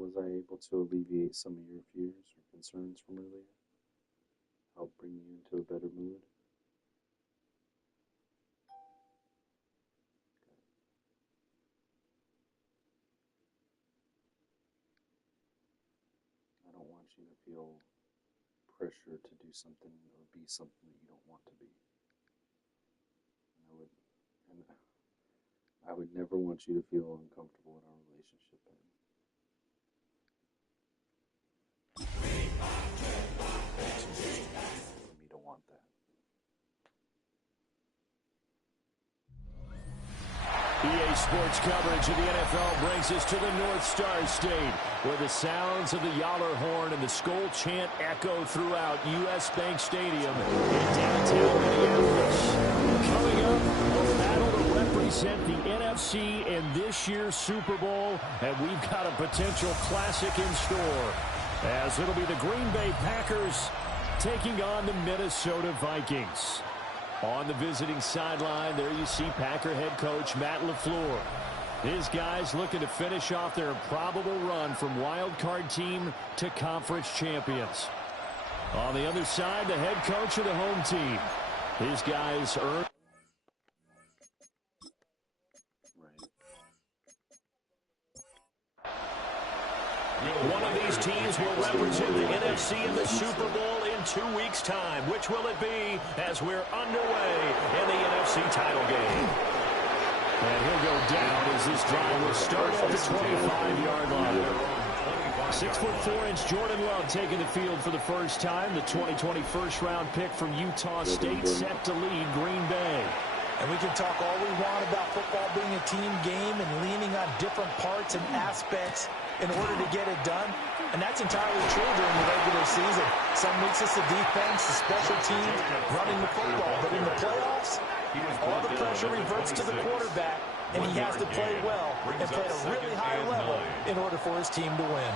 was I able to alleviate some of your fears or concerns from earlier? Help bring you into a better mood? I don't want you to feel pressure to do something or be something that you don't want to be. And I would never want you to feel uncomfortable in our relationship. For me to want that. EA Sports coverage of the NFL brings us to the North Star State, where the sounds of the Yowler horn and the Skol chant echo throughout U.S. Bank Stadium in downtown Minneapolis. Coming up, a battle to represent the NFC in this year's Super Bowl, and we've got a potential classic in store, as it'll be the Green Bay Packers taking on the Minnesota Vikings. On the visiting sideline, there you see Packer head coach Matt LaFleur. His guys looking to finish off their improbable run from wild card team to conference champions. On the other side, the head coach of the home team. His guys earn. One of these teams will represent the NFC in the Super Bowl in 2 weeks' time. Which will it be as we're underway in the NFC title game? And he'll go down as this drive will start at the 25-yard line. 6'4" Jordan Love taking the field for the first time. The 2020 first-round pick from Utah State set to lead Green Bay. And we can talk all we want about football being a team game and leaning on different parts and aspects in order to get it done. And that's entirely true during the regular season. Some weeks it's the defense, the special teams, running the football. But in the playoffs, all the pressure reverts to the quarterback, and he has to play well and play at a really high level in order for his team to win.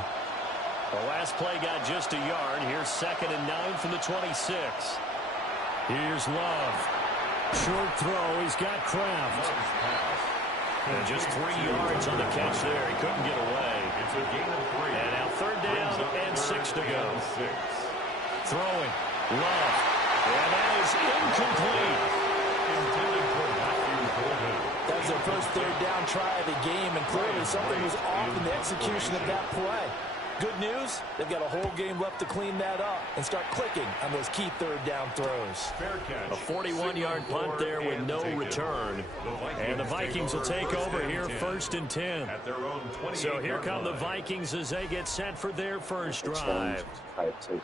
The last play got just a yard. Here's 2nd and 9 from the 26. Here's Love. Short throw. He's got Kraft. And just 3 yards on the catch there. He couldn't get away. It's a gain of 3. And now 3rd down and 6 to go. Throwing. Love. And that is incomplete. Intended for Matthew Golden. That was their first 3rd down try of the game, and clearly something was off in the execution of that play. Good news, they've got a whole game left to clean that up and start clicking on those key 3rd down throws. A 41-yard punt there with no return. And the Vikings will take over here 1st and 10. So here come the Vikings as they get set for their first drive.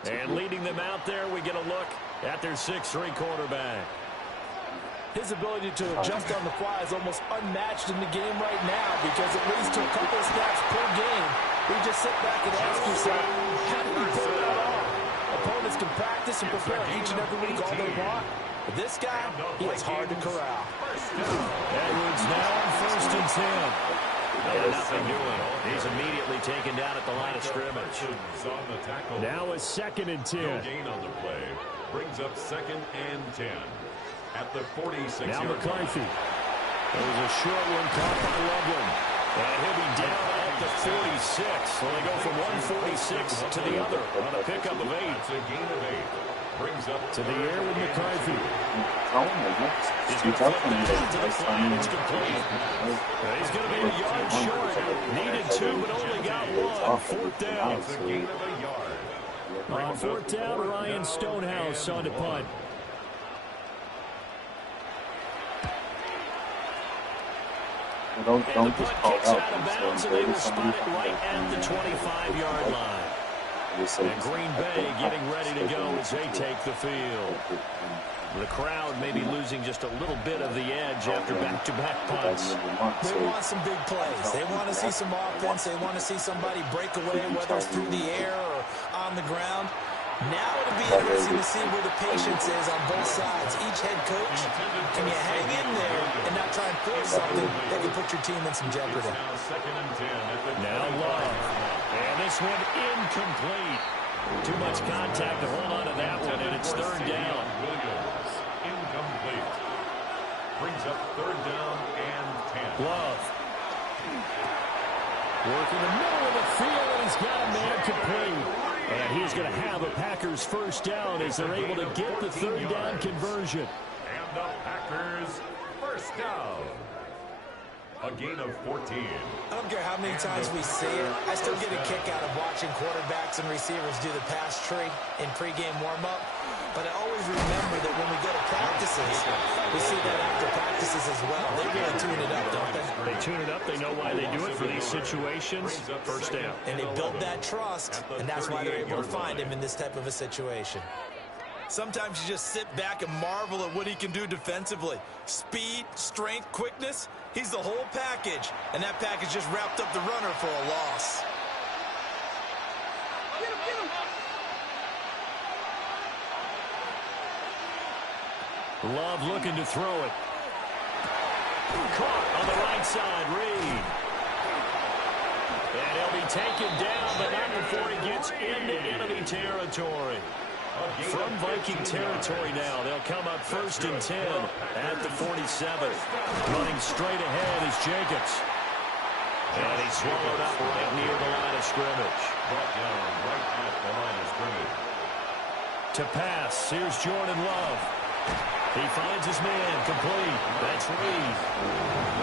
And leading them out there, we get a look at their 6'3" quarterback. His ability to adjust on the fly is almost unmatched in the game right now, because it leads to a couple of snaps per game. We just sit back and ask yourself, how did he pull that off? Opponents can practice and prepare each and every week all they want. But this guy, he is hard to corral. Edwards now on 1st and 10. And nothing doing. He's immediately taken down at the line of scrimmage. Now a 2nd and 10. No gain on the play. Brings up 2nd and 10. At the 46-yard line. Now McCarthy. There was a short one caught by Loveland. And he'll be down at the 46. Well, they go from 146 to the other on a pickup of 8. That's a gain of 8. Brings up to the air with McCarthy. He's going to flip that to the flat. It's complete. He's going to be a yard short. Needed 2, but only got 1. 4th down. It's a gain of a yard. On 4th down, Ryan Stonehouse on the punt. Don't and the just punt call kicks out. out of bounds, and they will spot it right at the 25-yard line. And Green Bay getting ready to go as they take the field. The crowd may be losing just a little bit of the edge after back-to-back punts. They want some big plays. They want to see some offense. They want to see somebody break away, whether it's through the air or on the ground. Now it'll be interesting to see where the patience is on both sides. Each head coach, can you hang in there and not try and force something that can put your team in some jeopardy? Now Love. And this one incomplete. Too much contact to hold on to that one, and it's 3rd down. Williams, incomplete. Brings up 3rd down and 10. Love. Working the middle of the field, and he's got a man complete. And he's going to have a Packers first down as they're able to get the third down conversion. And the Packers first down. A gain of 14. I don't care how many times we see it. I still get a kick out of watching quarterbacks and receivers do the pass tree in pregame warm-up. But I always remember that when we go to practices, we see that after practices as well. They really tune it up, don't they? They tune it up. They know why they do it for these situations. First down. And they build that trust, and that's why they're able to find him in this type of a situation. Sometimes you just sit back and marvel at what he can do defensively. Speed, strength, quickness. He's the whole package, and that package just wrapped up the runner for a loss. Love looking to throw it. Caught on the right side, Reed. And he'll be taken down, but not before he gets into enemy territory. From Viking territory now, they'll come up 1st and 10 at the 47. Running straight ahead is Jacobs. And he's swallowed up right near the line of scrimmage. Brought down right at the line of scrimmage. To pass, here's Jordan Love. He finds his man, complete. That's Reed.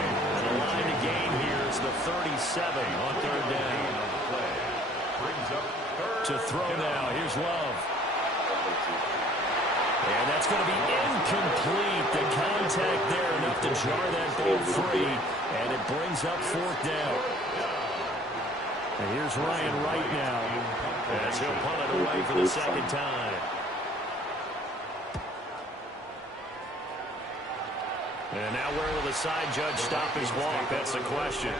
And the line to gain here is the 37 on third down. To throw now, here's Love. And that's going to be incomplete. The contact there enough to jar that ball free. And it brings up 4th down. And here's Ryan Wright now, as he'll punt it away for the second time. And now where will the side judge stop his walk? That's the question.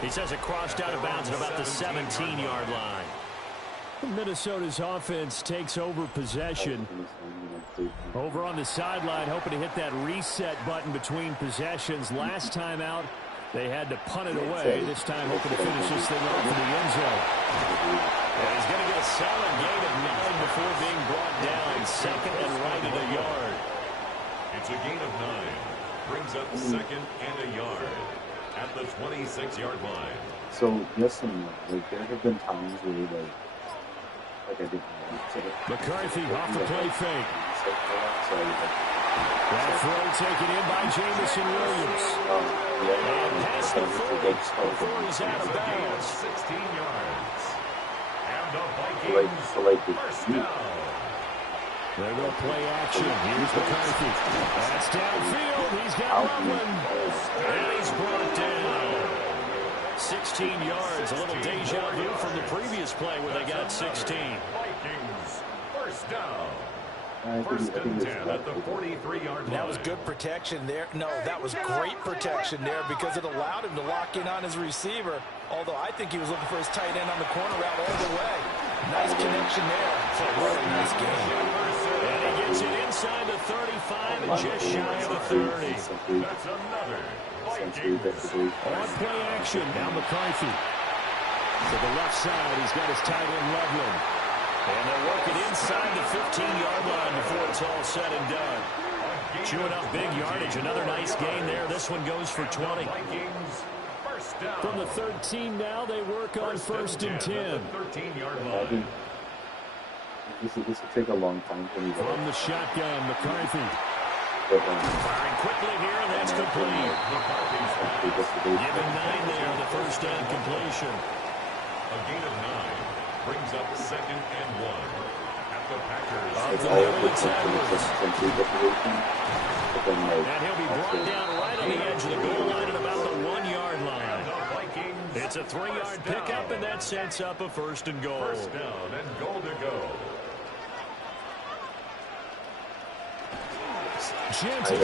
He says it crossed out of bounds at about the 17-yard line. Minnesota's offense takes over possession. Over on the sideline, hoping to hit that reset button between possessions. Last time out, they had to punt it away. This time, hoping to finish this thing off in the end zone. And he's going to get a solid gain of 9 before being brought down. Second and right at a yard. It's a gain of 9. Brings up 2nd and a yard at the 26-yard line. So, yes and no. Like, there have been times where, like I didn't want to. McCarthy off the play fake. That throw taken in by Jamison Williams. And past the 40 before he's out of bounds. 16 yards. And the Vikings first down. They're going to play action. Here's McCarthy. That's downfield. He's got Loveland. And he's brought down. 16 yards. A little deja vu from the previous play where they got 16. Vikings first down. First and 10 at the 43-yard line. That was good protection there. No, that was great protection there because it allowed him to lock in on his receiver. Although I think he was looking for his tight end on the corner route all the way. Nice connection there. So really nice game. And he gets it inside the 35 and just shy of the 30. That's another Vikings. On play action, now McCarthy. To the left side, he's got his tight end Loveland. And they'll work it inside the 15-yard line before it's all said and done. Chewing up big yardage. Another nice gain there. This one goes for 20. From the 13 now, they work on 1st and 10. 13-yard line. This will take a long time for me. From the shotgun, McCarthy. Firing quickly here, and that's complete. Given 9 there, the first down completion. A gain of 9 brings up 2nd and 1 at the Packers. And he'll be brought down right on the edge of the goal line at about the 1-yard line. It's a 3-yard pickup, and that sets up a 1st and goal. First down and goal to go. Jansen.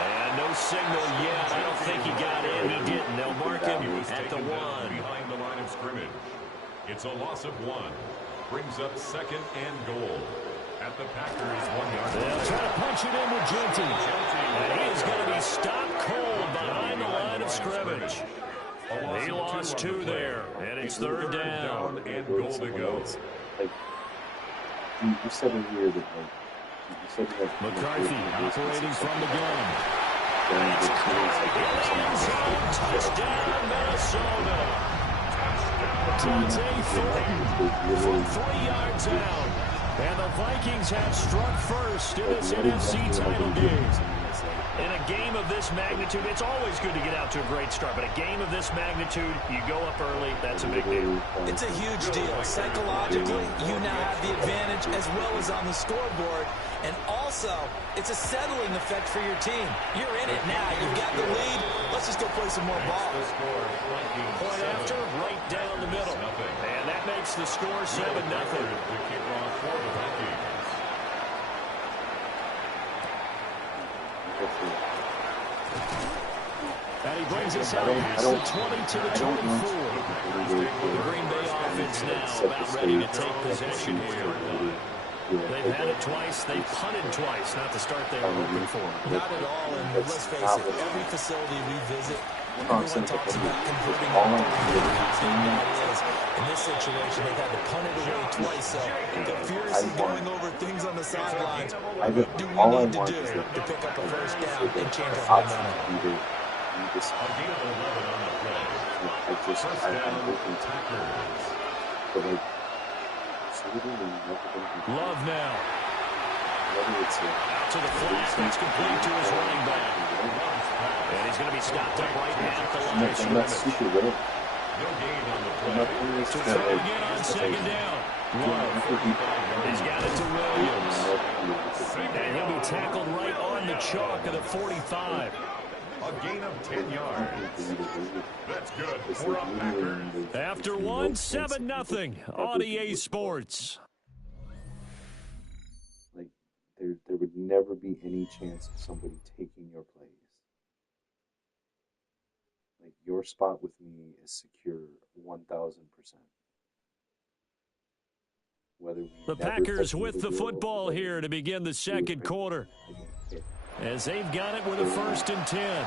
And no signal yet. I don't think he got in. He didn't. They'll mark him at the 1. Behind the line of scrimmage. It's a loss of 1. Brings up 2nd and goal at the Packers 1-yard line. They'll try to punch it in with Jansen. And he is going to be stopped cold behind the line of scrimmage. He lost 2 there. And it's 3rd down and goal to go. You said earlier that, McCarthy operating from the gun. It's caught in the end zone. Touchdown, Minnesota. Dante Thornton from 3 yards out. And the Vikings have struck first in this NFC title game. In a game of this magnitude, it's always good to get out to a great start, but a game of this magnitude, you go up early, that's a big deal. It's a huge deal. Psychologically, you now have the advantage as well as on the scoreboard. And also, it's a settling effect for your team. You're in it now. You've got the lead. Let's just go play some more ball. Point after, right down the middle. And that makes the score 7-0. And he brings us out past the 20 to the 24. The Green Bay offense now about ready to take possession here. They've had it twice. They've punted twice. Not the start they were hoping for. Not at all. And let's face it, every facility we visit, everyone talks about converting on in this situation, they've had to punt it away twice. So they're furiously going over things on the sidelines. What do we need to do to pick up a first down and change our momentum? Love now. Out to the flat. That's complete to his running back. And he's going to be stopped up right at the line of scrimmage. No gain on the play. To throw again on second down. Love. He's got it to Williams. And he'll be tackled right on the chalk of the 45. A gain of 10 yards. That's good for a Packer. After one, 7-0 on EA Sports. Like, there would never be any chance of somebody taking your place. Like, your spot with me is secure 1,000%. Whether the Packers with the football here to begin the second quarter. As they've got it with a 1st and 10.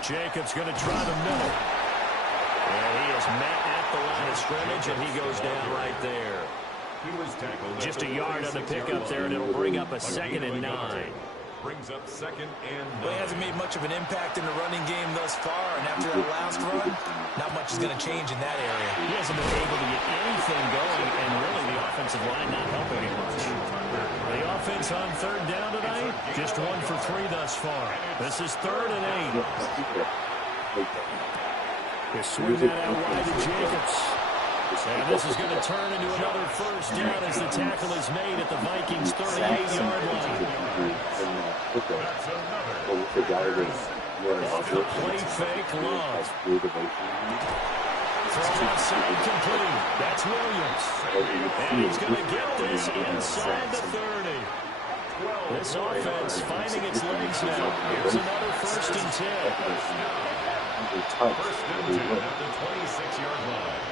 Jacobs going to try the middle. And he is met at the line of scrimmage, and he goes down right there. He was tackled just a yard on the pickup there, and it'll bring up a 2nd and 9. Brings up 2nd and 9. Well, he hasn't made much of an impact in the running game thus far, and after that last run, not much is going to change in that area. He hasn't been able to get anything going, and really the offensive line not helping him much. The offense on 3rd down tonight, just 1 for 3 thus far. This is 3rd and 8. They swing that out wide to Jacobs. And this is going to turn into another 1st down as the tackle is made at the Vikings' 38-yard line. Off the play fake, Love. Throw outside complete. That's Williams. And he's going to get this inside the 30. This offense finding its legs now. Here's another 1st and 10. 1st and 10 at the 26-yard line.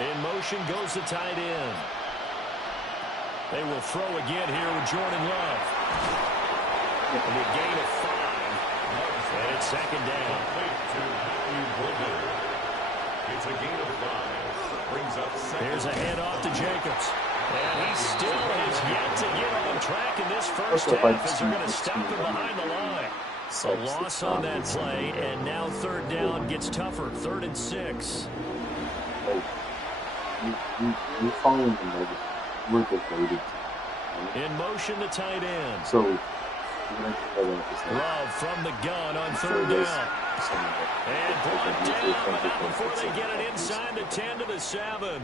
In motion goes the tight end. They will throw again here with Jordan Love. And a gain of 5. And it's 2nd down. It's a gain of 5. Brings up 2nd. Here's a handoff to Jacobs. And he still has yet to get on track in this first half as they're going to stop him behind the line. A loss on that play, and now 3rd down gets tougher. 3rd and 6. You following the negative. We're devoted. In motion, the tight end. So, Love from the gun on 3rd down. And brought down, but not before they get it inside the 10 to the 7.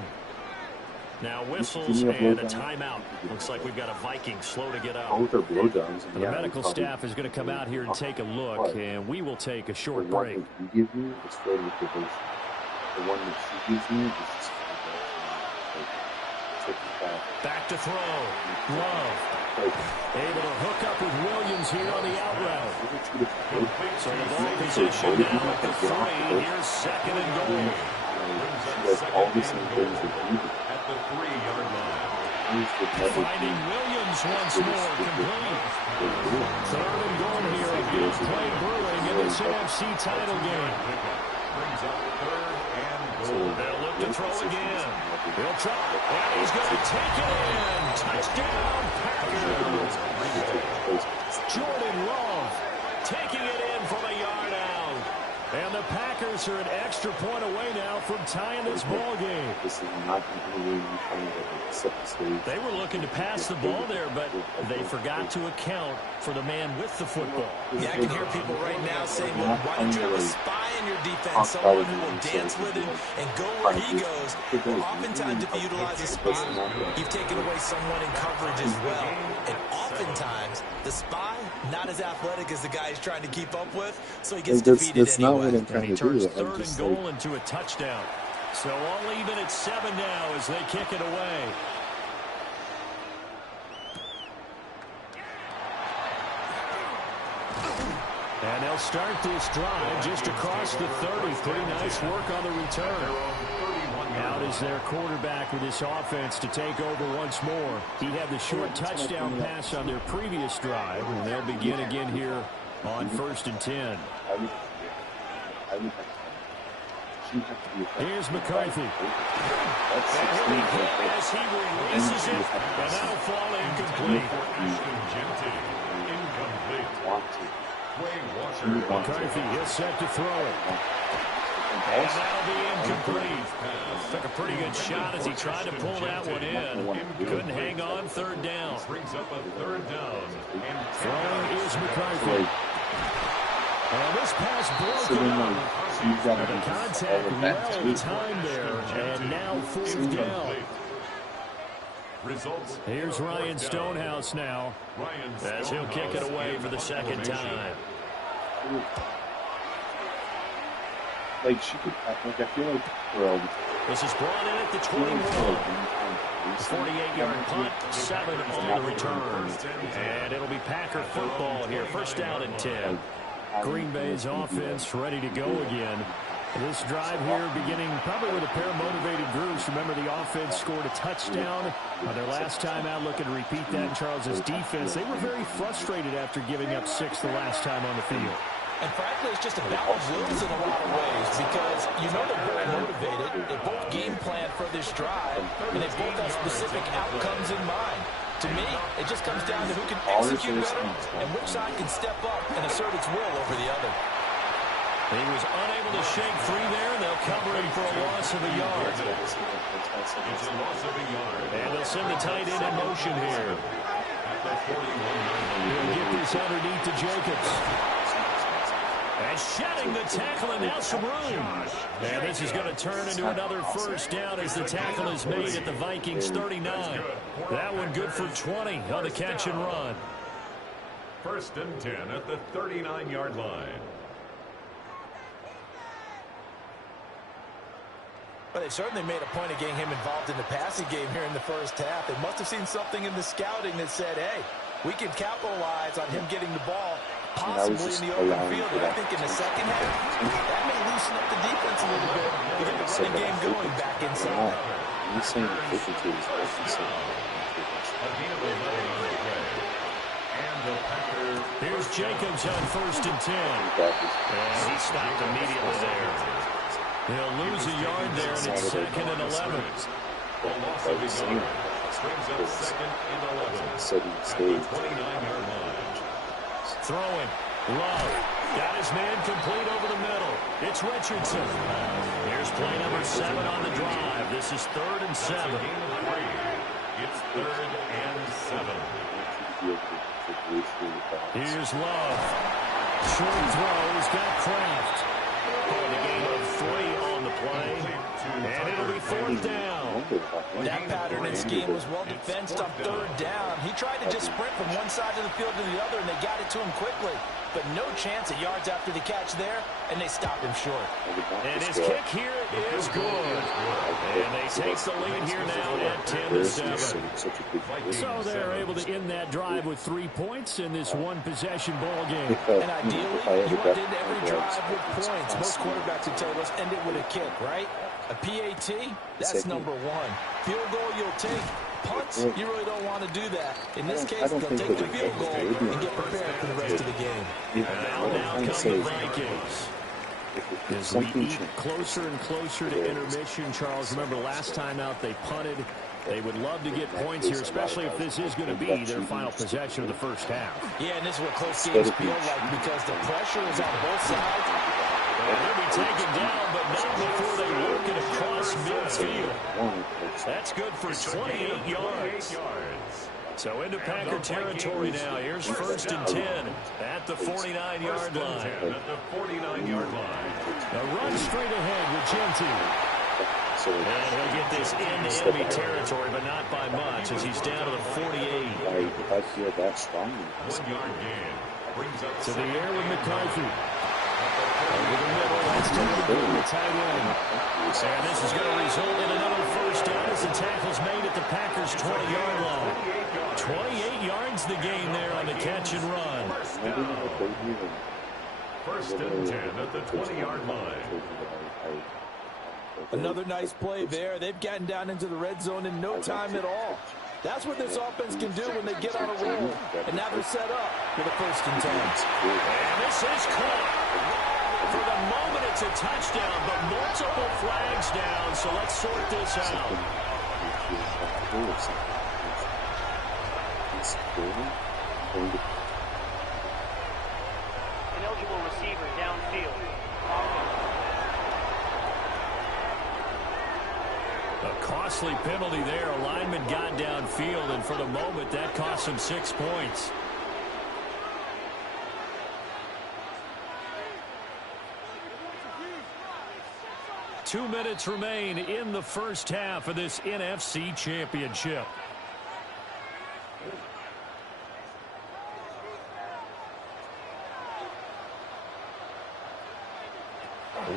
Now whistles and a timeout. Looks like we've got a Viking slow to get out. Both are blowjobs. The medical staff is going to come out here and take a look, and we will take a short break. The one that you give me is filled with devotion. The one that she gives me is just back to throw. Love. Able to hook up with Williams here on the out route. So the ball position now at the 3. Here's 2nd and goal. She does all the same things that you do. At the 3-yard line. Finding Williams once more, complete. 3rd and goal here. A big play brewing in this NFC title game. brings up third and So goal. They'll look to throw again. He'll try, and he's going to take it in. Touchdown, Packers. Jordan Love taking it in from a yard out. And the Packers are an extra point away now from tying this ball game. This is not the way you kind of set the stage. They were looking to pass the ball there, but they forgot to account for the man with the football. Yeah, I can hear people right now saying, well, why don't you have a spy in your defense, someone who will dance with him and go where he goes? Well, oftentimes, if you utilize a spy, you've taken away someone in coverage as well. And oftentimes, the spy, not as athletic as the guy he's trying to keep up with, so he gets defeated That's not what I'm And trying he to do. turns I'm third and just goal like, into a touchdown. So all even at 7 now as they kick it away. And they'll start this drive just across the 30. Pretty nice work on the return. Out is their quarterback with this offense to take over once more. He had the short touchdown pass on their previous drive, and they'll begin again here on 1st and 10. Here's McCarthy. And he'll be hit as he releases it, and that'll fall incomplete. McCarthy is set to throw it. And that'll be incomplete. Took a pretty good shot as he tried to pull that one in. Couldn't hang on 3rd down. Brings up a 3rd down. Throwing is McCarthy. And this pass broken up. The contact well timed there. And now 4th down. Results. Here's Ryan Stonehouse now as he'll kick it away for the 2nd time. like she could, like I feel like This is brought in at the 21. 48-yard punt, 7 on the return. And it'll be Packer football here. 1st down and 10. Green Bay's offense ready to go again. This drive here beginning probably with a pair of motivated groups. Remember, the offense scored a touchdown on their last time out. Looking to repeat that in Charles's defense. They were very frustrated after giving up 6 the last time on the field. And frankly, it's just a battle of wills in a lot of ways because you know they're very motivated. They both game plan for this drive, and they both have specific outcomes in mind. To me, it just comes down to who can execute better and which side can step up and assert its will over the other. He was unable to shake free there, and they'll cover him for a loss of a yard. It's a loss of a yard. And they'll send the tight end in motion here. At the 41-yard line. He'll get this underneath to Jacobs. And shedding the tackle, and now some room. And this is going to turn into another 1st down as the tackle is made at the Vikings 39. That one good for 20 on the catch and run. 1st and 10 at the 39-yard line. But they certainly made a point of getting him involved in the passing game here in the 1st half. They must have seen something in the scouting that said, hey, we can capitalize on him getting the ball possibly in the open field. But I think in the 2nd half, that may loosen up the defense a little bit to get the running game going back inside. You're saying efficiency is also Here's Jacobs on 1st and 10. And he stopped immediately there. He'll lose a yard there, and it's 2nd and 11. Brings up 2nd and 11. setting the At the stage. 29-yard line. Throwing. Love. Got his man complete over the middle. It's Richardson. Here's play number 7 on the drive. This is 3rd and 7. It's 3rd and 7. Here's Love. Short throw. He's got Kraft. And a gain of 3 on the play. And it'll be 4th down. That pattern and scheme was well defensed on 3rd down. He tried to just sprint from one side of the field to the other, and they got it to him quickly. But no chance of yards after the catch there, and they stopped him short. And his kick here is good. And they take the lead here now at 10-7. So they're able to end that drive with 3 points in this one-possession ball game. And ideally, you want to end every drive with points. Most quarterbacks would tell us end it with a kick, right? A PAT, that's number 1. Field goal you'll take. Punts, you really don't want to do that. In this case, they'll take the field goal and get prepared for the rest of the game. And now comes the Vikings. As we eat closer and closer to intermission, Charles, remember last time out they punted. They would love to get points here, especially if this is going to be their final possession of the first half. Yeah, and this is what close games feel like because the pressure is on both sides. And they'll be taken down, but not before they work it across midfield. That's good for 28 yards. So into Packer territory now. Here's 1st and 10 at the 49-yard line. At the 49-yard line. A run straight ahead with Genty. And he'll get this into enemy territory, but not by much as he's down to the 48. I feel that strong. 1 yard gain. Brings up To the air with McCarthy. Over the middle, that's to the tight end. And this is going to result in another first down as the tackle's made at the Packers' 20-yard line. 28 yards the gain there on the catch and run. 1st and 10 at the 20-yard line. Another nice play there. They've gotten down into the red zone in no time at all. That's what this offense can do when they get on a roll. And now they're set up for the 1st and 10. And this is caught. For the moment, it's a touchdown, but multiple flags down, so let's sort this out. Ineligible receiver downfield. A costly penalty there. A lineman got downfield, and for the moment, that cost him 6 points. Two minutes remain in the first half of this NFC Championship.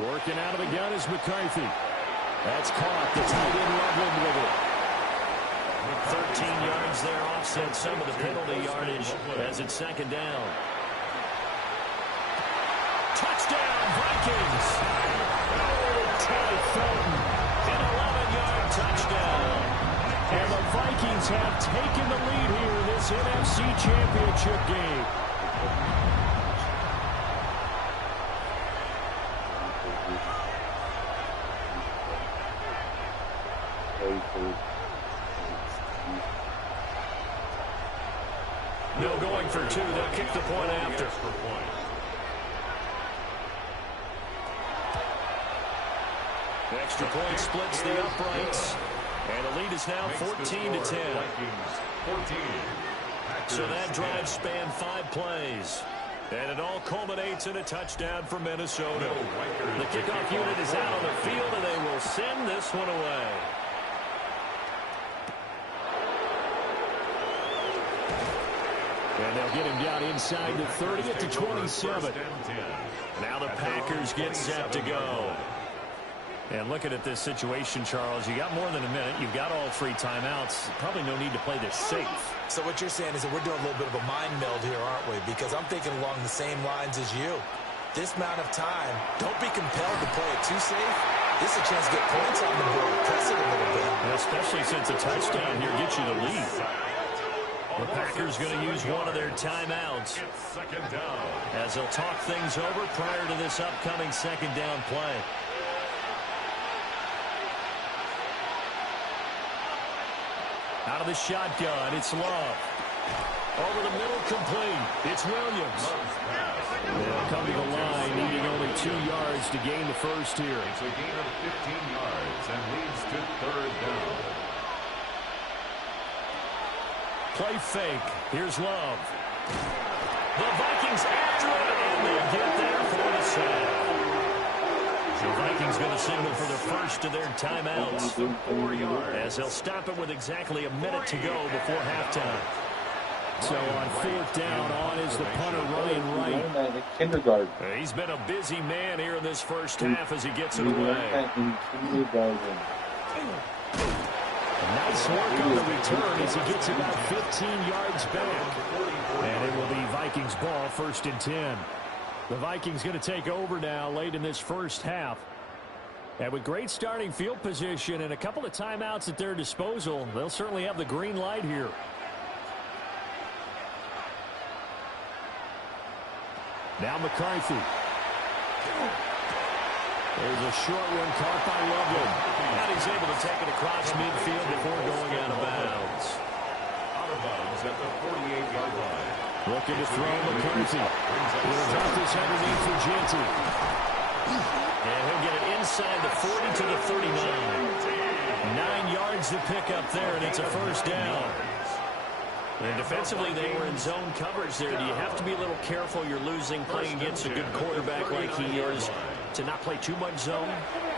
Working out of the gun is McCarthy. That's caught. The tight end Loveland with it. 13 yards there offset some of the penalty yardage as it's 2nd down. Touchdown, Vikings! Troy Felton, an 11-yard touchdown. And the Vikings have taken the lead here in this NFC Championship game. No going for 2. They'll kick the point after. Extra point splits the uprights. And the lead is now 14-10. So that drive spanned 5 plays. And it all culminates in a touchdown for Minnesota. The kickoff unit is out on the field, and they will send this one away. And they'll get him down inside the 30 at the 27. Now the Packers get set to go. And looking at this situation, Charles, you got more than a minute. You've got all 3 timeouts. Probably no need to play this safe. So what you're saying is that we're doing a little bit of a mind meld here, aren't we? Because I'm thinking along the same lines as you. This amount of time, don't be compelled to play it too safe. This is a chance to get points on the board. Press it a little bit. And especially since a touchdown here gets you the lead. The Packers going to use one of their timeouts as they'll talk things over prior to this upcoming 2nd down play. Out of the shotgun, it's Love. Over the middle, complete. It's Williams. They'll come to the line, needing only 2 yards to gain the first here. It's a gain of 15 yards and leads to 3rd down. Play fake. Here's Love. The Vikings after it, and they get there for the sack. The Vikings going to signal for the first of their timeouts. 4 yards. As they'll stop it with exactly a minute to go before halftime. So on 4th down, on is the punter Ryan Wright. Kindergarten. He's been a busy man here in this first half as he gets it away. Nice work on the return as he gets about 15 yards back. And it will be Vikings ball, 1st and 10. The Vikings going to take over now late in this first half. And with great starting field position and a couple of timeouts at their disposal, they'll certainly have the green light here. Now McCarthy. There's a short one caught by Loveland. And he's able to take it across midfield before going out of bounds. Out of bounds at the 48-yard line. Looking to throw McCarthy. He'll drop this underneath for Janty. And he'll get it inside the 40 to the 39. 9 yards to pick up there, and it's a first down. And defensively, they were in zone coverage there. Do you have to be a little careful? You're losing playing against a good quarterback like he is to not play too much zone?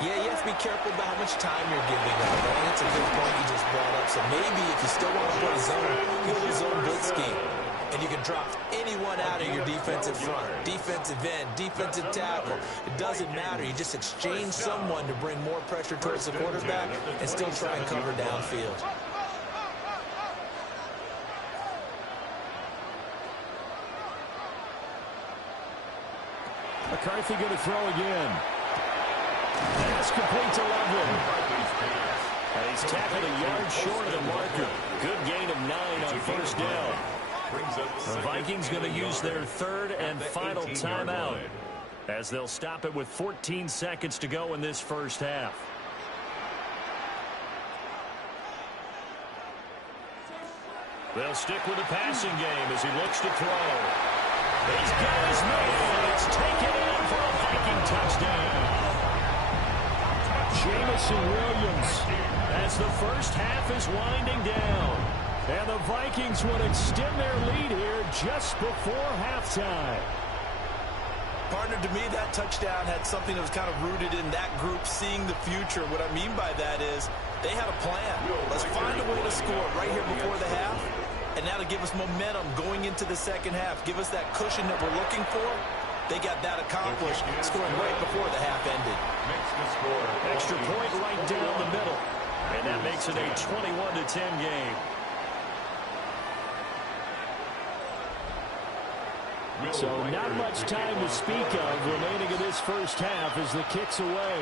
Yeah, you have to be careful about how much time you're giving up. I think it's a good point you just brought up. So maybe if you still want to play zone, go to zone blitz scheme. And you can drop anyone out of your defensive front, defensive end, defensive tackle. It doesn't matter. You just exchange someone to bring more pressure towards the quarterback and still try and cover downfield. McCarthy going to throw again. Pass complete to Loveland. And he's tackled a yard short of the marker. Good gain of 9 on first down. The Vikings going to use their third and final timeout as they'll stop it with 14 seconds to go in this first half. They'll stick with the passing game as he looks to throw. He's got his man. It's taken in for a Viking touchdown. Jamison Williams as the first half is winding down. And the Vikings would extend their lead here just before halftime. Partner, to me, that touchdown had something that was kind of rooted in that group seeing the future. What I mean by that is they had a plan. Let's find a way to score right here before the half. And now to give us momentum going into the second half, give us that cushion that we're looking for. They got that accomplished, scoring right before the half ended. Extra point right down the middle. And that makes it a 21-10 game. So not much time to speak of remaining in this first half as the kick's away.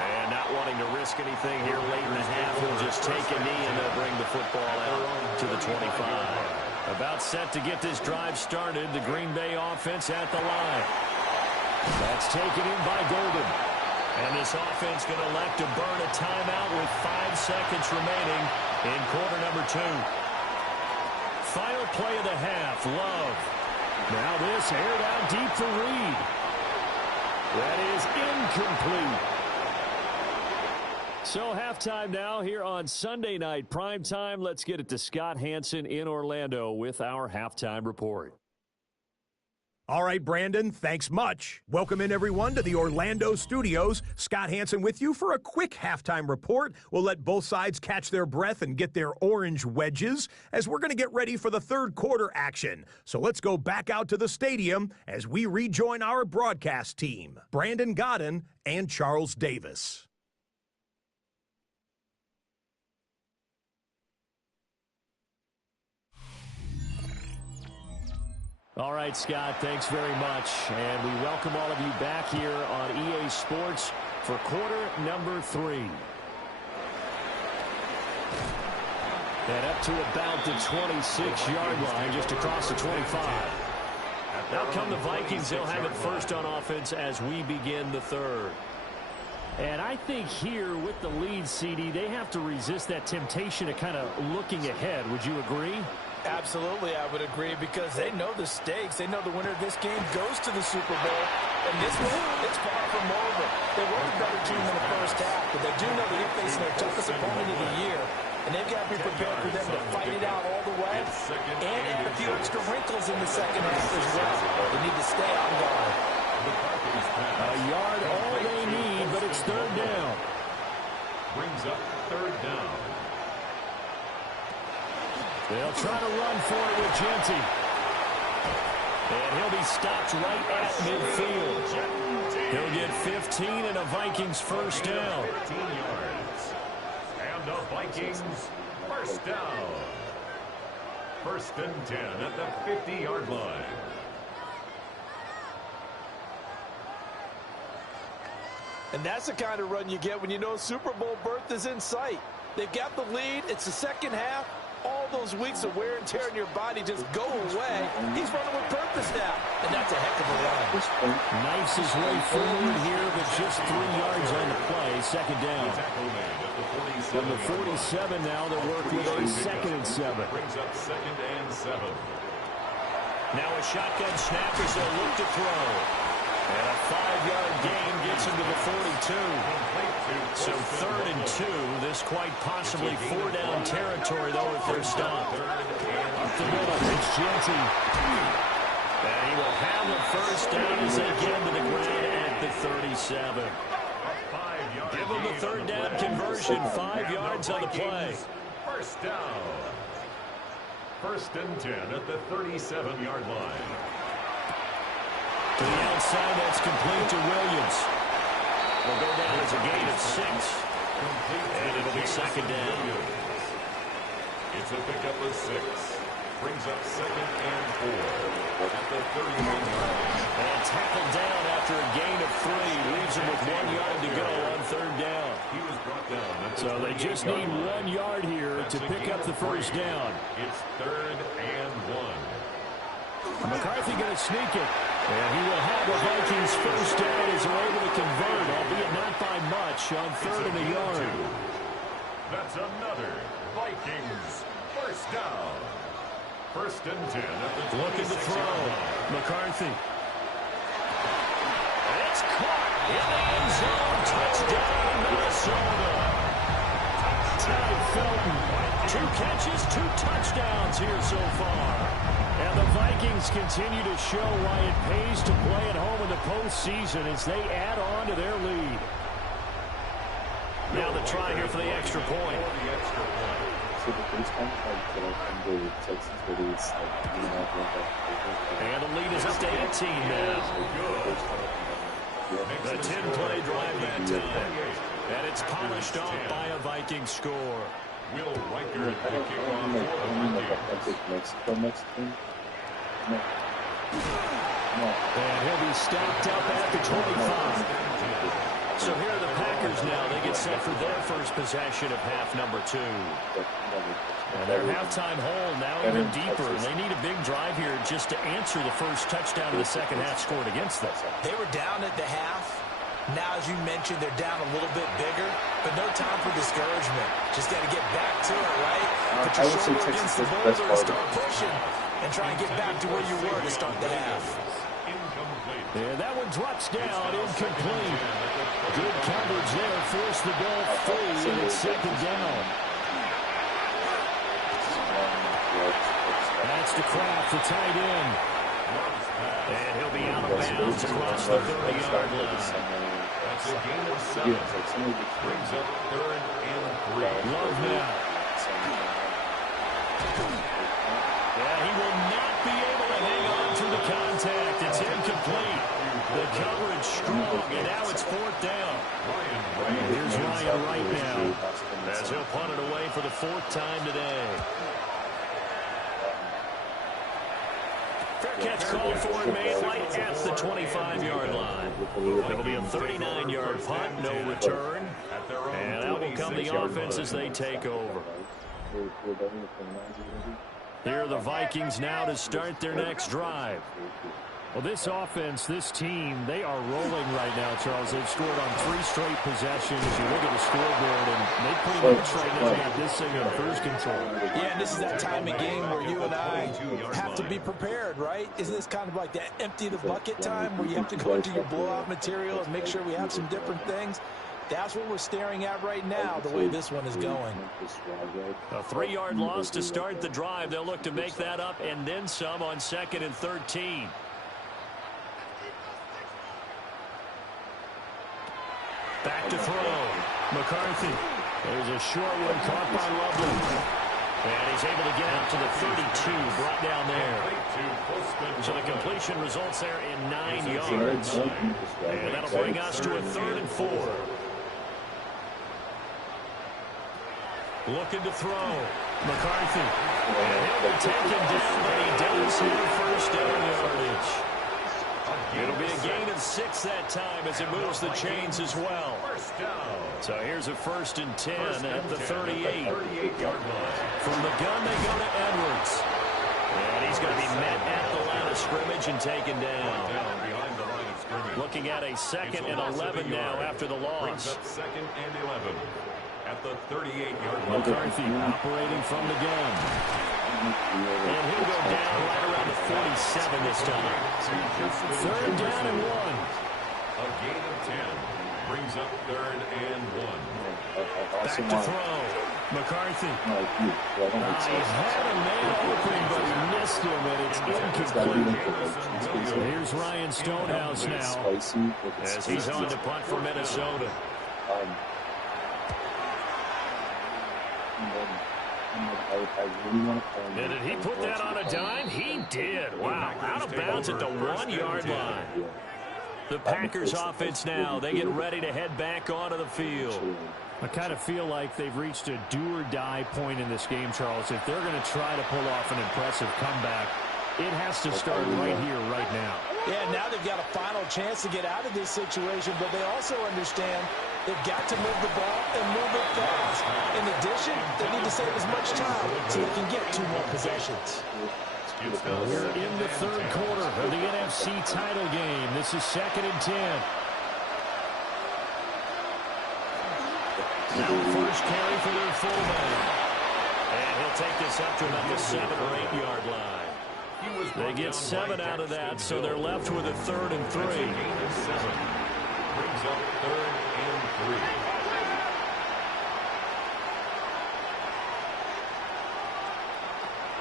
And not wanting to risk anything here late in the half, he'll just take a knee and they'll bring the football out to the 25. About set to get this drive started, the Green Bay offense at the line. That's taken in by Golden. And this offense going to elect to burn a timeout with 5 seconds remaining in quarter number 2. Final play of the half, Love. Now this aired out deep for Reed. That is incomplete. So halftime now here on Sunday night primetime. Let's get it to Scott Hanson in Orlando with our halftime report. All right, Brandon, thanks much. Welcome in, everyone, to the Orlando studios. Scott Hanson with you for a quick halftime report. We'll let both sides catch their breath and get their orange wedges as we're going to get ready for the third quarter action. So let's go back out to the stadium as we rejoin our broadcast team, Brandon Godden and Charles Davis. All right, Scott, thanks very much. And we welcome all of you back here on EA Sports for quarter number 3. And up to about the 26-yard line, just across the 25. Now come the Vikings. They'll have it first on offense as we begin the third. And I think here with the lead, CD, they have to resist that temptation of kind of looking ahead. Would you agree? Absolutely, I would agree, because they know the stakes. They know the winner of this game goes to the Super Bowl. And this one, it's far from over. They were a better team in the first half, but they do know that they're facing their toughest opponent of the year. And they've got to be prepared for them to fight it out all the way and add a few extra wrinkles in the second half as well. They need to stay on guard. A yard all they need, but it's third down. Brings up third down. They'll try to run for it with Janty. And he'll be stopped right at midfield. He'll get 15 and a Vikings first down. 15 yards. And the Vikings first down. First and 10 at the 50-yard line. And that's the kind of run you get when you know Super Bowl berth is in sight. They've got the lead. It's the second half. All those weeks of wear and tear in your body just go away. He's running with purpose now, and that's a heck of a run. Knifes his way forward here, but just 3 yards on the play. Second down. From the 47 now, they'll work with a 2nd and 7. Brings up 2nd and 7. Now a shotgun snap as they'll look to throw. And a 5-yard gain gets him to the 42. So 3rd and 2. This quite possibly 4-down territory, though, if they're stopped. Up the middle, it's Genty. And he will have the first down as they get him to the ground at the 37. Give him the 3rd down conversion. 5 yards on the play. First down. 1st and 10 at the 37-yard line. To the outside, that's complete to Williams. Will go down as a gain of 6. And it'll be 2nd down. It's a pickup of 6. Brings up 2nd and 4 at the 31-yard line. And tackled down after a gain of 3. Leaves him with 1 yard to go on 3rd down. He was brought down. So they just need 1 yard here to pick up the first down. It's 3rd and 1. McCarthy going to sneak it. And he will have the Vikings first down as they're able to convert, albeit not by much, on 3rd and a yard. That's another Vikings first down. 1st and 10 at the 26-yard line. Looking to throw. McCarthy. It's caught in the end zone. Touchdown, Minnesota. Ty Felton. 2 catches, 2 touchdowns here so far. And the Vikings continue to show why it pays to play at home in the postseason as they add on to their lead. Now the try here for the extra point. So the first time the Texans release And the lead is up to 18 now. The 10-play drive that time. And it's polished off by a Viking score. Will Riker at the kickoff for the Vikings. And he'll be stopped up at the 25. So here are the Packers now. They get set for their first possession of half number 2. And their halftime hole now even deeper. They need a big drive here just to answer the first touchdown of the second half scored against them. They were down at the half. Now, as you mentioned, they're down a little bit bigger, but no time for discouragement. Just got to get back to it, right? Put your shoulder against the boulder and start pushing and try and get back to where you were to start the half. And that one drops down, incomplete. Good coverage there, forced the ball free, and it's 2nd down. That's to Kraft, the tight end. And he'll be out of bounds across the 30-yard line. That's a gain of 7. Brings up 3rd and 3. Love now. Yeah, he will not be able to hang on to the contact. It's incomplete. The coverage strong, and now it's 4th down. Here's Ryan Wright now, as he'll punt it away for the 4th time today. Fair catch called for and made right at the 25-yard line. It'll be a 39-yard punt, no return. And out will come the offense as they take over. Here are the Vikings now to start their next drive. Well, this offense, this team, they are rolling right now, Charles. They've scored on 3 straight possessions. You look at the scoreboard, and they pretty much right now have this thing on cruise control. Yeah, and this is that time of game where you and I have to be prepared, right? Isn't this kind of like that empty the bucket time where you have to go into your blowout material and make sure we have some different things? That's what we're staring at right now, the way this one is going. A 3-yard loss to start the drive. They'll look to make that up and then some on 2nd and 13. Back to throw. McCarthy. There's a short one caught by Lovely. And he's able to get out to the 32, brought down there. So the completion results there in 9 yards. And that'll bring us to a 3rd and 4. Looking to throw. McCarthy. And he'll be taken down, but he does here first down yardage. It'll be a gain of 6 that time as it moves the chains as well. First down. So here's a 1st and 10 at the 38. 38-yard line. From the gun, they go to Edwards. And he's going to be met at the line of scrimmage and taken down. Behind the line of scrimmage. Looking at a 2nd and 11 now after the Brings loss. up 2nd and 11 at the 38-yard line. McCarthy operating from the gun. And he'll go down right around the 47 this time. 3rd down and 1. A gain of 10 brings up 3rd and 1. Back to throw. McCarthy. He had a man open, but he missed him, and it's incomplete. Here's Ryan Stonehouse now as he's on to punt for Minnesota. And did he put that on a dime? He did. Wow. Out of bounds at the 1-yard line. The Packers offense now. They get ready to head back onto the field. I kind of feel like they've reached a do-or-die point in this game, Charles. If they're going to try to pull off an impressive comeback, it has to start right here, right now. Yeah, now they've got a final chance to get out of this situation, but they also understand they've got to move the ball and move it fast. In addition, they need to save as much time so they can get 2 more possessions. We're in the 3rd quarter of the NFC title game. This is 2nd and 10. Now first carry for their fullback. And he'll take this up to about the 7 or 8-yard line. They get 7 out of that, so they're left with a 3rd and 3. Brings up 3rd and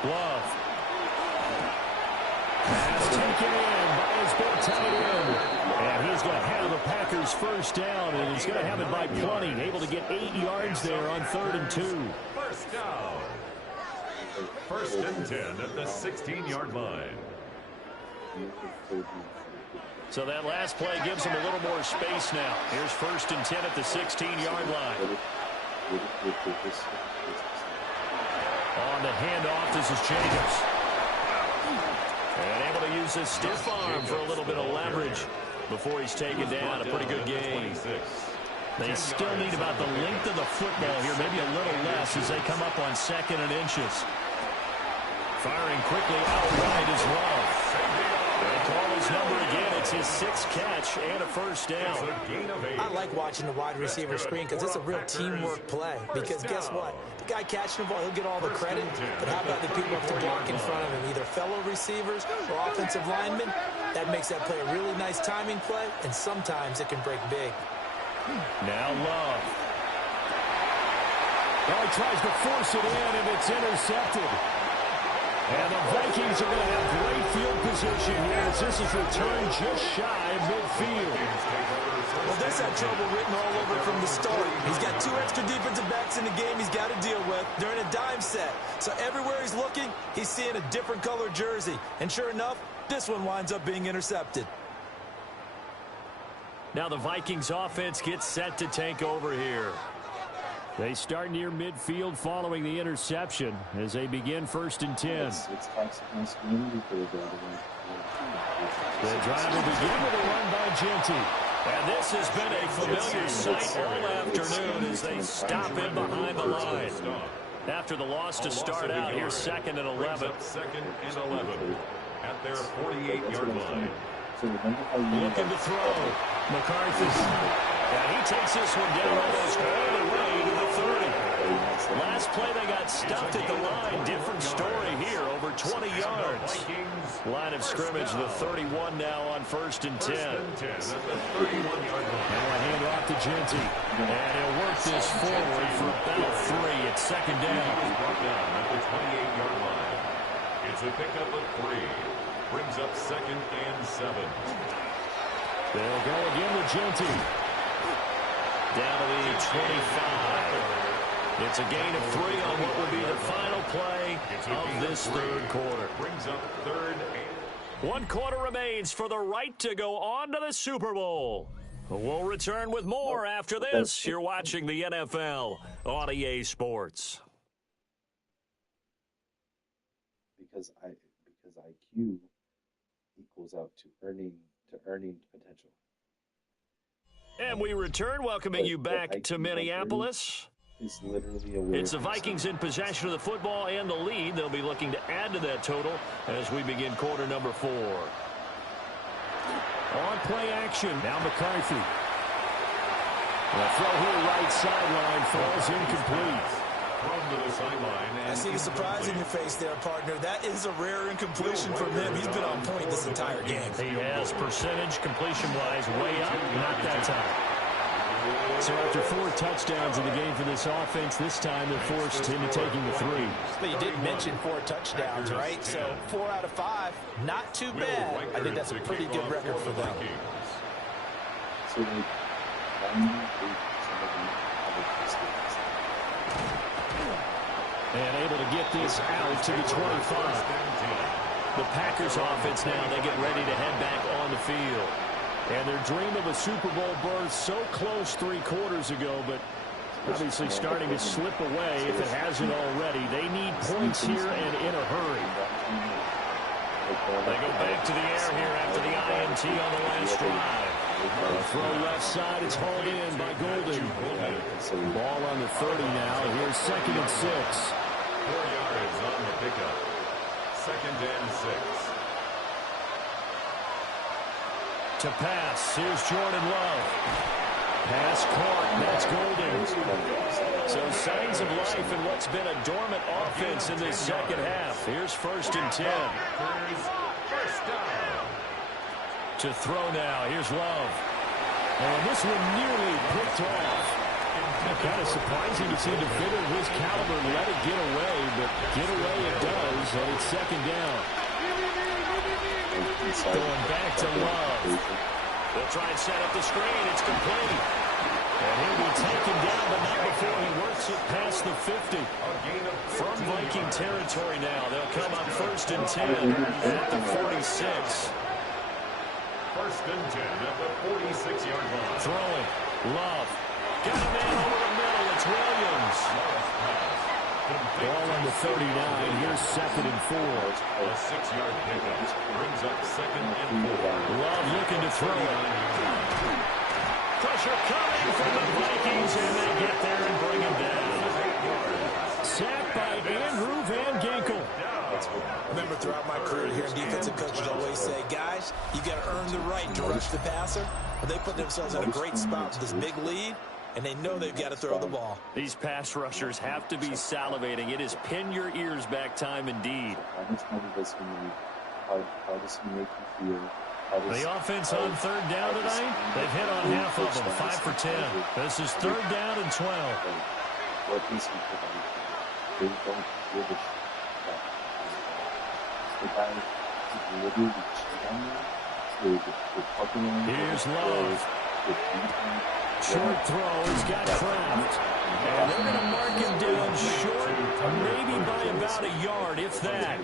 3. Love. Pass taken in by his big tight end. And he's going to have the Packers first down, and he's going to have it by plenty. Able to get 8 yards there on 3rd and 2. First down. 1st and 10 at the 16-yard line. So that last play gives them a little more space now. Here's 1st and 10 at the 16-yard line. On the handoff, this is Jacobs. And able to use his stiff arm for a little bit of leverage before he's taken down. A pretty good game. They still need about the length of the football here, maybe a little less as they come up on 2nd and inches. Firing quickly out wide is Love. They call his number again. It's his 6th catch and a first down. I like watching the wide receiver screen because it's a real teamwork play. Because guess what? The guy catching the ball, he'll get all the credit. But how about the people up to block in front of him, either fellow receivers or offensive linemen? That makes that play a really nice timing play, and sometimes it can break big. Now Love. Oh, he tries to force it in, and it's intercepted. And the Vikings are going to have great field position here as this is returned just shy of midfield. Well, this had trouble written all over from the start. He's got 2 extra defensive backs in the game he's got to deal with during a dime set. So everywhere he's looking, he's seeing a different color jersey. And sure enough, this one winds up being intercepted. Now the Vikings offense gets set to take over here. They start near midfield following the interception as they begin 1st and 10. The drive will begin with a run by Genty. And this has been a familiar sight all afternoon as they stop in behind the line. After the loss to start out, here's 2nd and 11. 2nd and 11 at their 48-yard line. Looking to throw. McCarthy. And he takes this one down almost all the way to the 30. Last play they got stuffed at the line. Different story here, over 20 yards. Line of scrimmage, the 31 now on 1st and 10. Now a hand off to Genty. And he'll work this forward for about 3. It's 2nd down. Brought down at the 28-yard line. It's a pickup of 3. Brings up 2nd and 7. They'll go again with Genty. Down to the 25. It's a gain of 3 on what will be the final play of this 3rd quarter. Brings up 3rd and 1 quarter remains for the right to go on to the Super Bowl. We'll return with more after this. You're watching the NFL on EA Sports. Because IQ equals out to earning potential. And we return, welcoming you back to Minneapolis. Is literally away. It's the Vikings in possession of the football and the lead. They'll be looking to add to that total as we begin quarter number 4. On play action, now McCarthy. The throw here right sideline falls incomplete. From the sideline. I see the surprise in your face there, partner. That is a rare incompletion from him. He's been on point this entire game. He has percentage completion-wise way up, not that time. So after 4 touchdowns in the game for this offense, this time they're forced into taking the 3. But you did mention 4 touchdowns, right? So 4 out of 5, not too bad. I think that's a pretty good record for them. So like, and able to get this out to the 25. The Packers offense now, they get ready to head back on the field. And their dream of a Super Bowl berth so close 3 quarters ago, but obviously starting to slip away if it hasn't already. They need points here and in a hurry. They go back to the air here after the INT on the last drive. Throw left side, it's hauled in by Golden. Ball on the 30 now. Here's 2nd and 6. 4 yards on the pickup. 2nd and 6. To pass, here's Jordan Love. Pass caught, that's Golden. So signs of life in what's been a dormant offense in this second half. Here's 1st and 10. First down. To throw now, here's Love. And this one nearly picked off. Kind of surprising to see a defender of his caliber let it get away, but get away it does, and it's 2nd down. Going back to Love. They'll try and set up the screen. It's complete. And he'll be taken down, but not before he works it past the 50. From Viking territory now, they'll come up 1st and 10 at the 46. 1st and 10 at the 46-yard line. Throwing. Love. Got a man over the middle. It's Williams. Ball on the 39. Here's 2nd and 4. A 6-yard pickup brings up 2nd and 4. Love looking to throw it. Pressure coming from the Vikings, and they get there and bring him down. Sacked by Andrew Van Ginkel. Remember, throughout my career here, defensive coaches always say, guys, you got to earn the right to rush the passer. But they put themselves in a great spot with this big lead, and they know they've got to throw the ball. These pass rushers have to be salivating. It is pin your ears back time indeed. How does he make you feel? The offense on 3rd down tonight, they've hit on half of them, 5 for 10. This is 3rd down and 12. What is he providing? They don't give a shit. The guy literally cheat on you. They're fucking on you. Here's Love. Short throw, he's got Kraft. And they're going to mark him down short, maybe by about a yard, if that.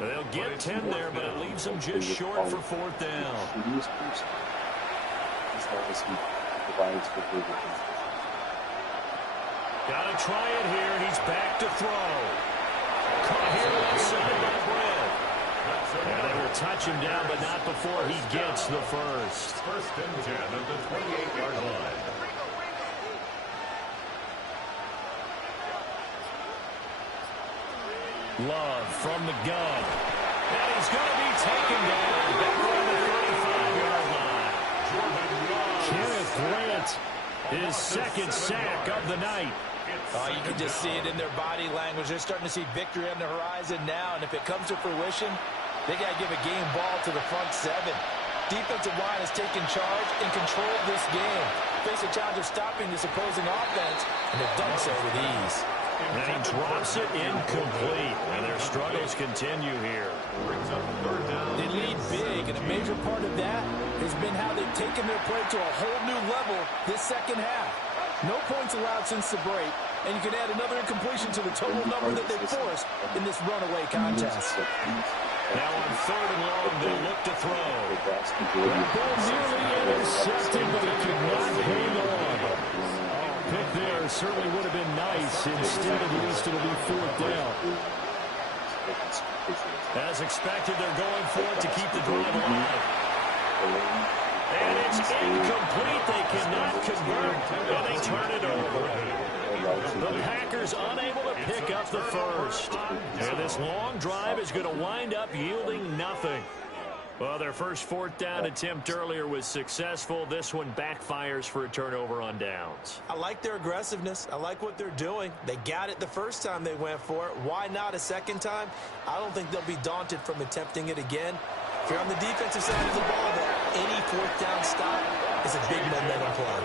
They'll get 10 there, but it leaves them just short for 4th down. Got to try it here, and he's back to throw. Caught here left side by Brett. And they will touch him down, but not before he gets the first. 1st and 10 at the 28-yard line. Love from the gun. And he's going to be taken down back on the 35-yard line. Kenneth Grant, his 2nd sack of the night. Oh, you can just see it in their body language. They're starting to see victory on the horizon now, and if it comes to fruition, they got to give a game ball to the front 7. Defensive line has taken charge and controlled this game. Face a challenge of stopping this opposing offense, and they've done so with ease. And he drops it incomplete, and their struggles continue here. They lead big, and a major part of that has been how they've taken their play to a whole new level this second half. No points allowed since the break, and you can add another incompletion to the total number that they've forced in this runaway contest. Now on 3rd and long, they'll look to throw. That ball nearly intercepted, but he could not hang on. Pick there certainly would have been nice. Instead, at least it'll be 4th down. As expected, they're going for it to keep the drive alive. And it's incomplete. They cannot convert, and they turn it over. The Packers unable to pick up the first. And this long drive is going to wind up yielding nothing. Well, their first fourth down attempt earlier was successful. This one backfires for a turnover on downs. I like their aggressiveness. I like what they're doing. They got it the first time they went for it. Why not a second time? I don't think they'll be daunted from attempting it again. If you're on the defensive side of the ball, any fourth down stop is a big momentum play.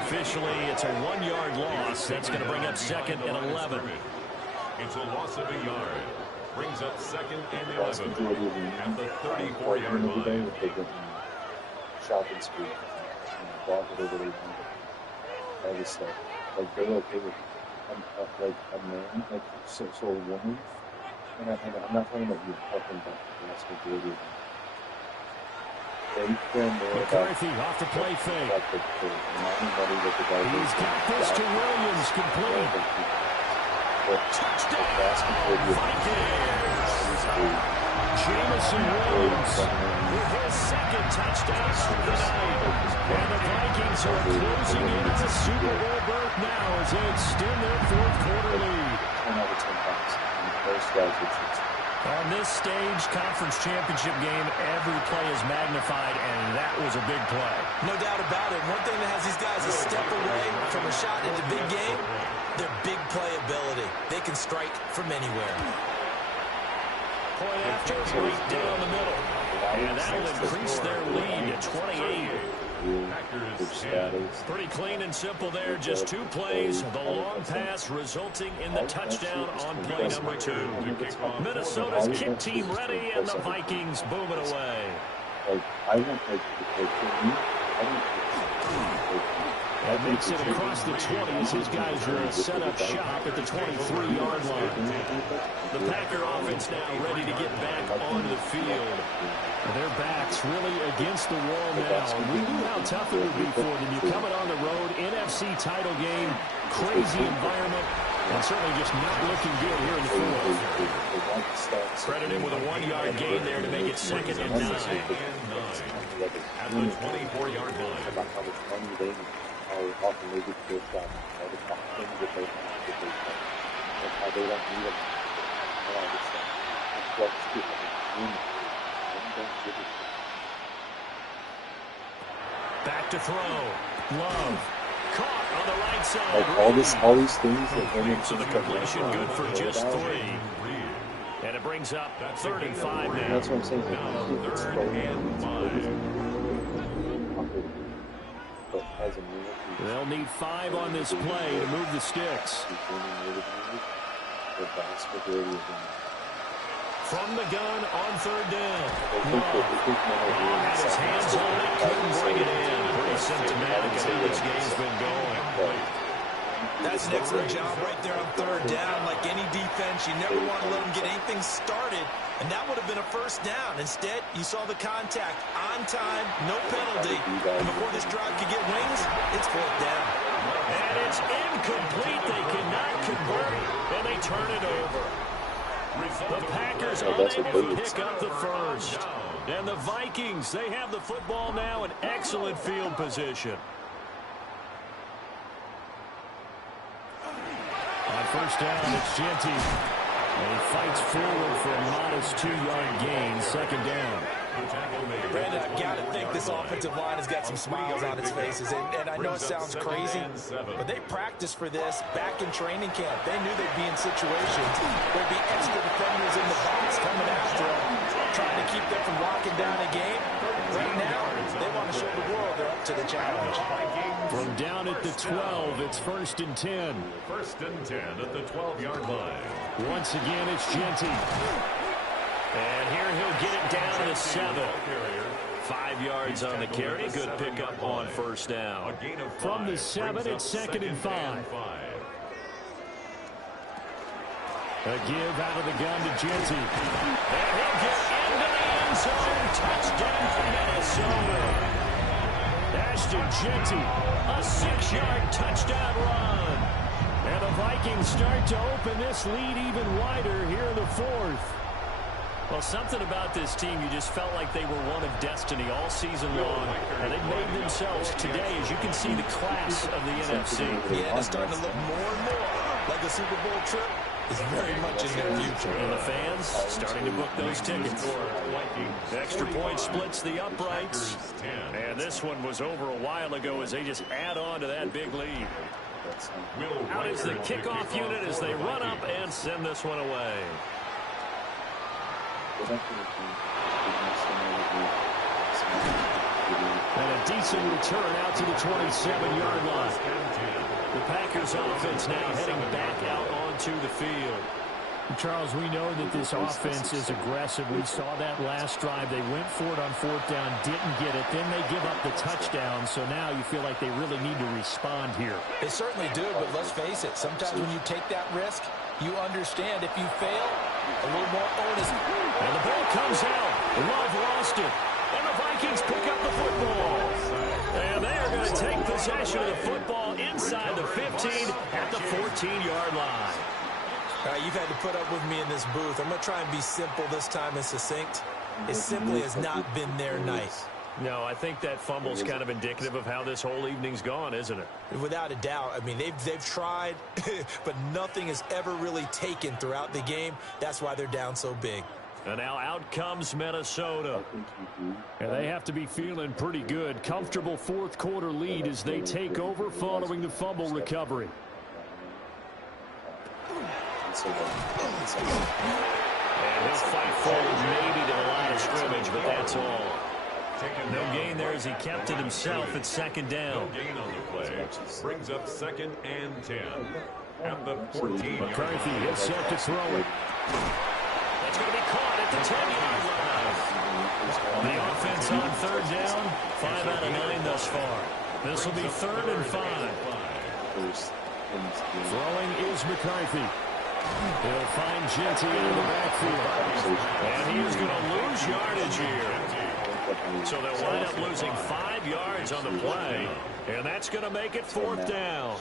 Officially, it's a 1-yard loss. That's going to bring up 2nd and 11. It's a loss of a yard. Brings up 2nd and 11 at the 34-yard line. Shopping spree. Bought whatever they wanted. All this stuff. Like, they're okay with a man, like, so a woman. And I'm not talking about you, I'm talking about the vast majority of them. McCarthy off the play fake. He's got this to Williams, complete. Touchdown, Vikings. Jamison Williams with his second touchdown of the night. And the Vikings are closing in on a Super Bowl berth now as they extend their fourth quarter lead. 10 out of 10 times. Those guys are on this stage, conference championship game, every play is magnified, and that was a big play. No doubt about it. One thing that has these guys a step away from a shot into big game, their big playability. They can strike from anywhere. Point after, right down the middle. And that'll increase their lead to 28. Pretty clean and simple there. Just 2 plays. The long pass resulting in the touchdown on play number 2. Minnesota's kick team ready, and the Vikings boom it away. That makes it across the 20 as his guys are set up shop at the 23-yard line. The Packer offense now ready to get back onto the field. Their backs really against the wall now. We knew how tough it would be for them. You coming on the road, NFC title game, crazy environment, and certainly just not looking good here in the fourth. Credit him with a 1-yard gain there to make it 2nd and 9. At the 24-yard line. How often they get their shot, all the things that they have, and how they don't need them, and all this stuff. It's what stupid. Back to throw. Love. Caught on the right side. Like all these things that they need so the completion good for just 3. And it brings up 3rd and 5 now. That's what I'm saying. Now 3rd and 5. They'll need 5 on this play to move the sticks. From the gun on 3rd down. Had his hands on it, couldn't bring it in. Pretty symptomatic of how this game's been going. That's an excellent job right there on 3rd down. Like any defense, you never want to let them get anything started, and that would have been a 1st down. Instead, you saw the contact on time, no penalty, and before this drive could get wings, it's 4th down. And it's incomplete. They cannot convert, and they turn it over. The Packers unable to pick up the first. And the Vikings, they have the football now in excellent field position. On 1st down, it's Genty. And he fights forward for a modest 2-yard gain, 2nd down. Brandon, I've got to think this offensive line has got some smiles on its faces. And I know it sounds crazy, but they practiced for this back in training camp. They knew they'd be in situations where there'd be extra defenders in the box coming after them, trying to keep them from locking down a game. Right now, they want to show the world they're up to the challenge. From down at the 12, it's 1st and 10. 1st and 10 at the 12-yard line. Once again, it's Genty. And here he'll get it down to 7. 5 yards on the carry. Good pickup on 1st down. From the 7, it's 2nd and 5. A give out of the gun to Genty. And he'll get into the end zone. Touchdown for Minnesota. Ashton Genty, a 6-yard touchdown run. And the Vikings start to open this lead even wider here in the 4th. Well, something about this team, you just felt like they were one of destiny all season long. And they made themselves today, as you can see, the class of the NFC. Yeah, and it's starting to look more and more like the Super Bowl trip is very much in their future. And the fans starting to book those tickets. The extra point splits the uprights. And this one was over a while ago as they just add on to that big lead. Out is the kickoff unit as they run up and send this one away. And a decent return out to the 27-yard line. The Packers offense now heading back out onto the field. Charles, we know that this offense is aggressive. We saw that last drive. They went for it on fourth down, didn't get it. Then they give up the touchdown. So now you feel like they really need to respond here. They certainly do, but let's face it. Sometimes when you take that risk, you understand if you fail, a little more onus. And the ball comes out. Love lost it. And the Vikings pick up the football. And they are going to take possession of the football inside the 15 at the 14-yard line. All right, you've had to put up with me in this booth. I'm going to try and be simple this time and succinct. It simply has not been their night. No, I think that fumble's kind of indicative of how this whole evening's gone, isn't it? Without a doubt. I mean, they've tried, but nothing has ever really taken throughout the game. That's why they're down so big. And now out comes Minnesota. And they have to be feeling pretty good. Comfortable fourth quarter lead as they take over following the fumble recovery. So, And he'll fight forward maybe to the line of scrimmage, but that's all. No gain there as he kept it himself at second down. No gain on the play. Brings up 2nd and 10. At the 14. McCarthy is set to throw it. That's going to be caught at the 10-yard line. The offense on third down, 5 out of 9 thus far. This will be 3rd and 5. Throwing is McCarthy. He'll find Genty in the backfield. And he is going to lose yardage here. So they'll wind up losing 5 yards on the play. And that's going to make it 4th down.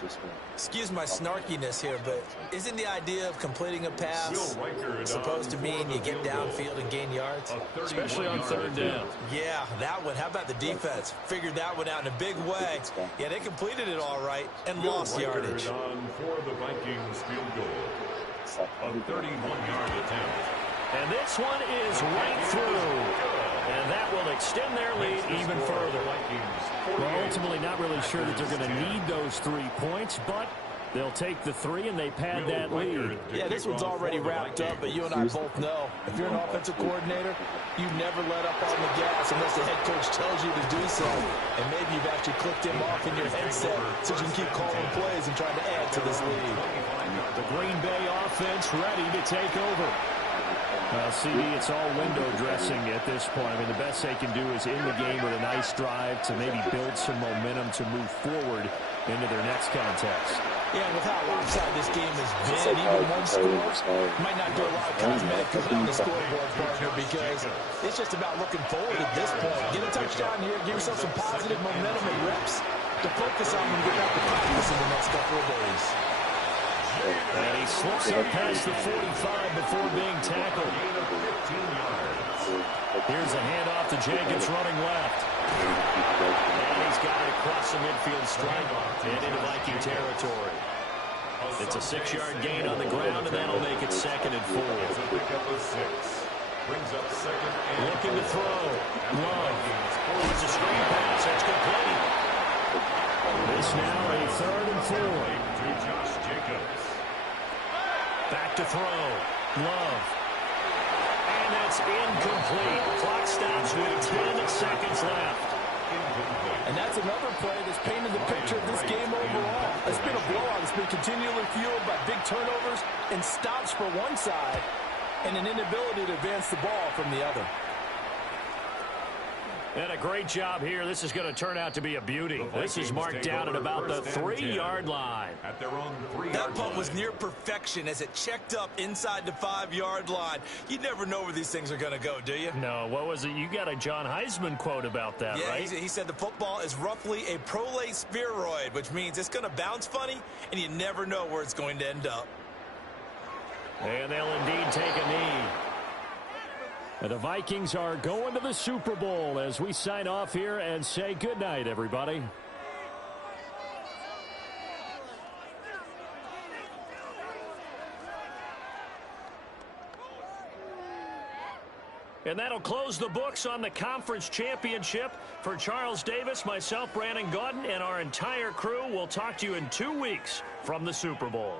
Excuse my snarkiness here, but isn't the idea of completing a pass supposed to mean you get downfield and gain yards? Especially on third down. Yeah, that one. How about the defense? Figured that one out in a big way. Yeah, they completed it all right and lost yardage. On for the Vikings field goal. A 31-yard attempt. And this one is right through. And that will extend their lead even further. Well, ultimately not really sure that they're going to need those 3 points, but they'll take the 3 and they pad that lead. Yeah, this one's already wrapped up, but you and I both know if you're an offensive coordinator, you never let up on the gas unless the head coach tells you to do so. And maybe you've actually clicked him off in your headset so you can keep calling plays and trying to add to this lead. The Green Bay offense ready to take over. CD, it's all window dressing at this point. I mean, the best they can do is in the game with a nice drive to maybe build some momentum to move forward into their next contest. Yeah, and with how lopsided this game has been, even one score might not do a lot of cosmetic good on the scoreboard, partner, because it's just about looking forward at this point. Get a touchdown here, give yourself some positive momentum and reps to focus on when you get back to practice in the next couple of days. And he slips up past the 45 before being tackled. Here's a handoff to Jenkins running left. And he's got it across the midfield stripe and into Viking territory. It's a 6-yard gain on the ground, and that'll make it 2nd and 4. Looking to throw. Love. It's a screen pass. That's complete. This now a 3rd and 4. To Josh Jacobs. Back to throw. Love. And that's incomplete. Clock stops with 10 seconds left. And that's another play that's painted the picture of this game overall. It's been a blowout. It's been continually fueled by big turnovers and stops for one side and an inability to advance the ball from the other. And a great job here. This is going to turn out to be a beauty. This is marked down at about the 3-yard line. At their own 3-yard That punt was near perfection as it checked up inside the 5-yard line. You never know where these things are going to go, do you? No, what was it? You got a John Heisman quote about that, yeah, right? He said the football is roughly a prolate spheroid, which means it's going to bounce funny, and you never know where it's going to end up. And they'll indeed take a knee. And the Vikings are going to the Super Bowl as we sign off here and say goodnight, everybody. And that'll close the books on the conference championship. For Charles Davis, myself, Brandon Gaudin, and our entire crew, we'll talk to you in 2 weeks from the Super Bowl.